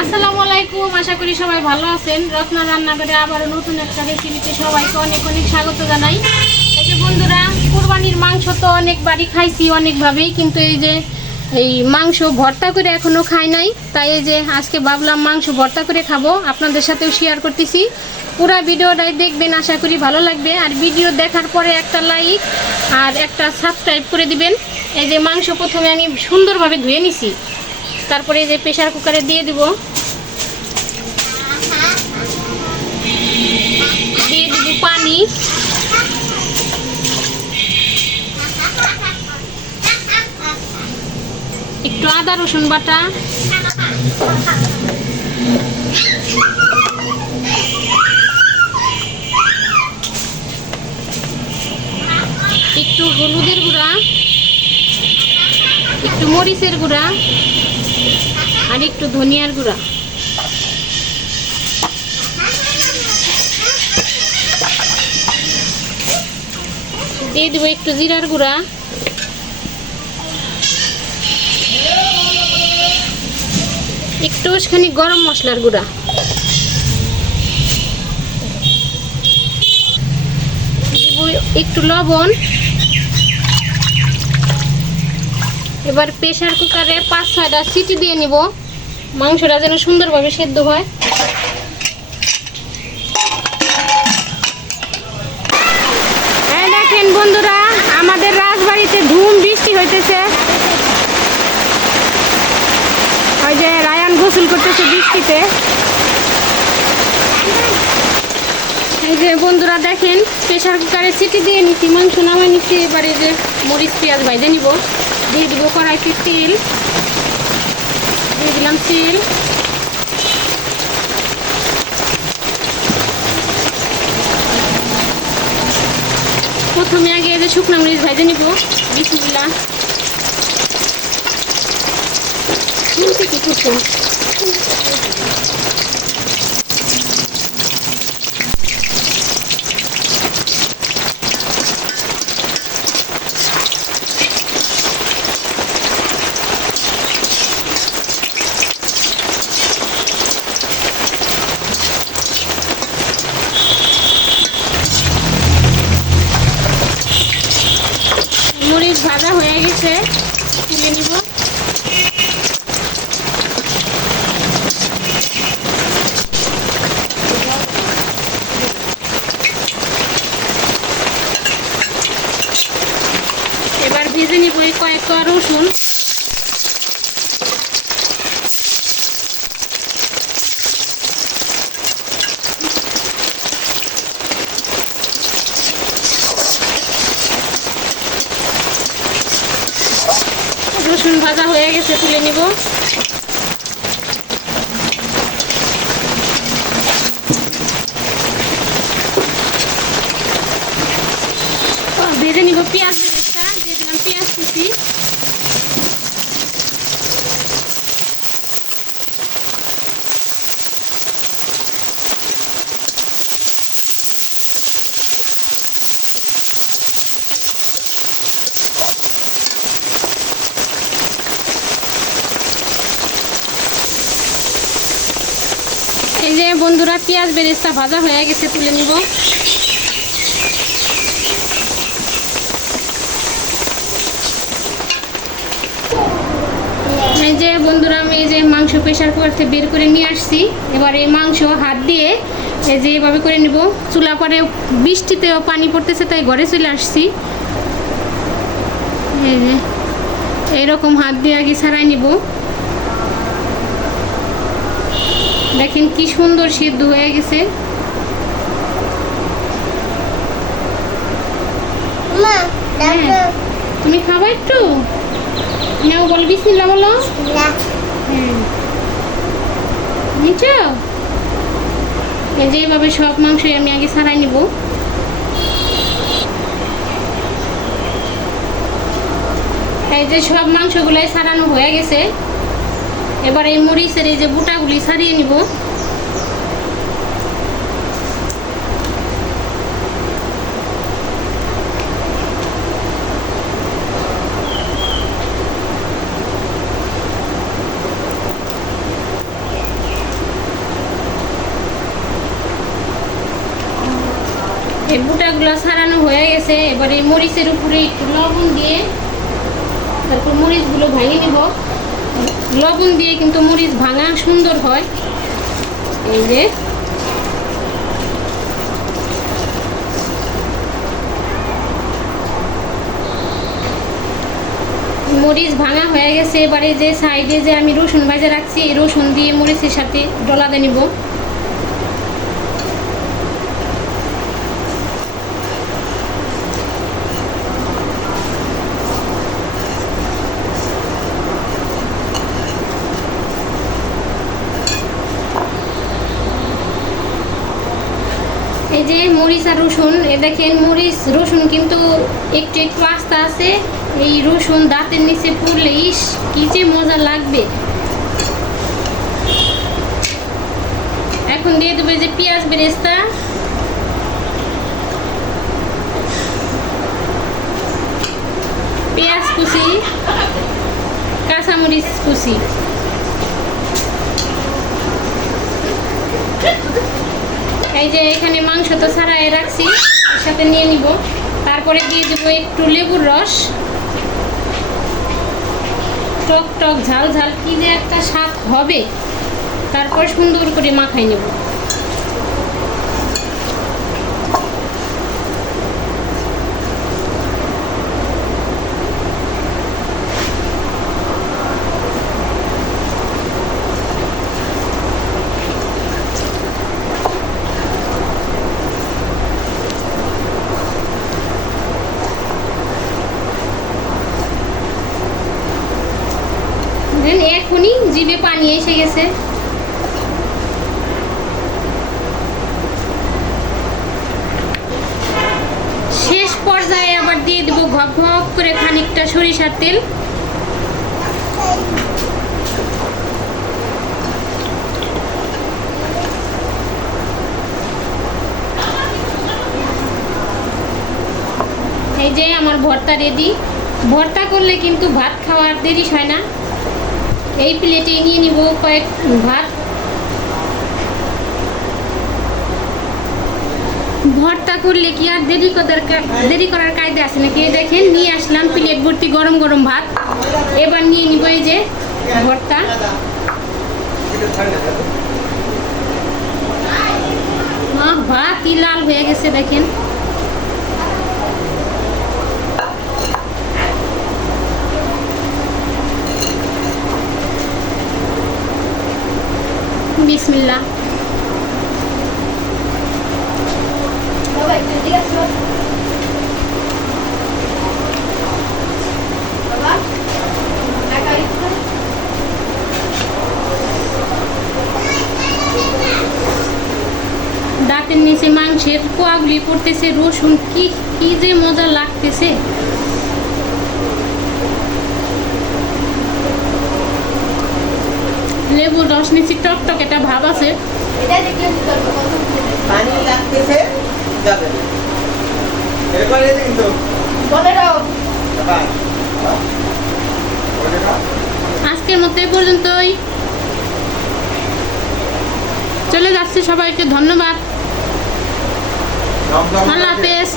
আসসালামু আলাইকুম, আশা করি সবাই ভালো আছেন। রত্না রান্নাঘরে আবারও নতুন একটা রেসিপিতে সবাইকে অনেক অনেক স্বাগত জানাই। এই যে বন্ধুরা, কুরবানির মাংস তো অনেকবারই খাইছি অনেকভাবেই, কিন্তু এই মাংস ভর্তা করে এখনো খাই নাই। তাই এই যে আজকে ভাবলাম মাংস ভর্তা করে খাবো, আপনাদের সাথেও শেয়ার করতেছি। পুরা ভিডিওটাই দেখবেন, আশা করি ভালো লাগবে। আর ভিডিও দেখার পরে একটা লাইক আর একটা সাবস্ক্রাইব করে দিবেন। এই যে মাংস প্রথমে আমি সুন্দরভাবে ধুয়ে নিছি, তারপরে এই যে প্রেসার কুকারে দিয়ে দিব পানি, একটু আদা রসুন বাটা, একটু হলুদের গুঁড়া, একটু মরিচের গুঁড়া আর একটু ধনিয়ার গুঁড়া। দিয়ে দিব একটু জিরার গুঁড়া, একটুখানি গরম মশলার গুঁড়া, দিব একটু লবণ। এবার প্রেসার কুকারে 5-6টা সিটি দিয়ে নিব, মাংসটা যেন সুন্দরভাবে সেদ্ধ হয়। দেখেন বন্ধুরা, আমাদের রাজবাড়িতে ধুম বৃষ্টি হইতেছে। ওই যে রায়ান গোসল করতেছে বৃষ্টিতে। এই যে বন্ধুরা দেখেন, প্রেসার কুকারে সিটি দিয়ে নিচ্ছি, মাংস নামাই নিচ্ছি। এবারে যে মরিচ পেঁয়াজ ভাজে নিব, দিয়ে দিব কড়াইতে তেল, দিয়ে দিলাম তেল, প্রথমে আগে এই যে শুকনো মরিচ ভাজে নিব। বিসমিল্লাহ। কি করছেন? মরিচ ভাজা হয়ে গেছে, তুলে নিব। এবার ভেজে নিব এই কয়েকটা রসুন। রসুন ভাজা হয়ে গেছে, তুলে নিব। ভেজে নিব পেঁয়াজ, দিয়ে দিলাম পেঁয়াজ কুচি। এই যে বন্ধুরা, পেঁয়াজ বেরেস্তা ভাজা হয়ে গেছে, তুলে নিব। এই যে বন্ধুরা, আমি এই যে মাংস প্রেসার কুকার থেকে বের করে নিয়ে আসছি। এবার এই মাংস হাত দিয়ে এই যে এভাবে করে নিব। চুলা পরে বৃষ্টিতেও পানি পড়তেছে, তাই ঘরে চলে আসছি। এই যে এইরকম হাত দিয়ে আগে ছাড়াই নিব। দেখেন কি সুন্দর সিদ্ধ হয়ে গেছে। তুমি খাবা একটু? নাও, বল বিসমিল্লাহ বলো। নিচো। এই যে এইভাবে সব মাংসই আমি আগে ছাড়াই নিব। এই যে সব মাংসগুলাই ছাড়ানো হয়ে গেছে। এবার এই মরিচের এই যে বুটাগুলি ছাড়িয়ে নিব। এই বুটাগুলো ছাড়ানো হয়ে গেছে। এবার এই মরিচের উপরে একটু লবণ দিয়ে তারপর মরিচগুলো ভাঙিয়ে নিব। লবণ দিয়ে কিন্তু মরিচ ভাঙা সুন্দর হয়। এই যে মরিচ ভাঙা হয়ে গেছে। এবারে যে সাইডে যে আমি রসুন ভাজা রাখছি, এই রসুন দিয়ে মরিচের সাথে ডলাতে নিব। এই যে মরিচ আর রসুন, এ দেখেন মরিচ রসুন কিন্তু একটু একটু আস্তে আছে। এই রসুন দাঁতের নিচে পড়লে ইস কি যে মজা লাগবে। এখন দিয়ে দেবো যে পেঁয়াজ বেরেস্তা, পেঁয়াজ কুচি, কাঁচামরিচ কুচি। এই যে এখানে মাংস তো ছাড়াই রাখছি, এর সাথে নিয়ে নিব। তারপরে দিয়ে দেবো একটু লেবুর রস। টক টক ঝাল ঝাল কি যে একটা স্বাদ হবে। তারপর সুন্দর করে মাখাই নেব। এখনই জিভে পানি এসে গেছে। শেষ পর্যায়ে আবার দিয়ে দেবো ঘপ ঘপ করে খানিকটা সরিষার তেল। এই যে আমার ভর্তা রেডি। ভর্তা করলে কিন্তু ভাত খাওয়ার দেরি হয় না। এই প্লেটে নিয়ে নিব কয়েক ভাত। ভর্তা করলে কি আর দেরি করার কায়দা আছে নাকি? দেখেন নিয়ে আসলাম প্লেট ভর্তি গরম গরম ভাত। এবার নিয়ে নিব এই যে ভর্তা। ভাত কি লাল হয়ে গেছে দেখেন। বিসমিল্লাহ। দাঁতের নিচে মাংসের কোয়াগুলি পড়তেছে, রসুন কি কি যে মজা লাগতেছে। লেবু রস নিচে টক টক একটা ভাব আছে। আজকের মতো এই পর্যন্তই। চলে যাচ্ছে, সবাইকে ধন্যবাদ। আল্লাহ হাফেজ।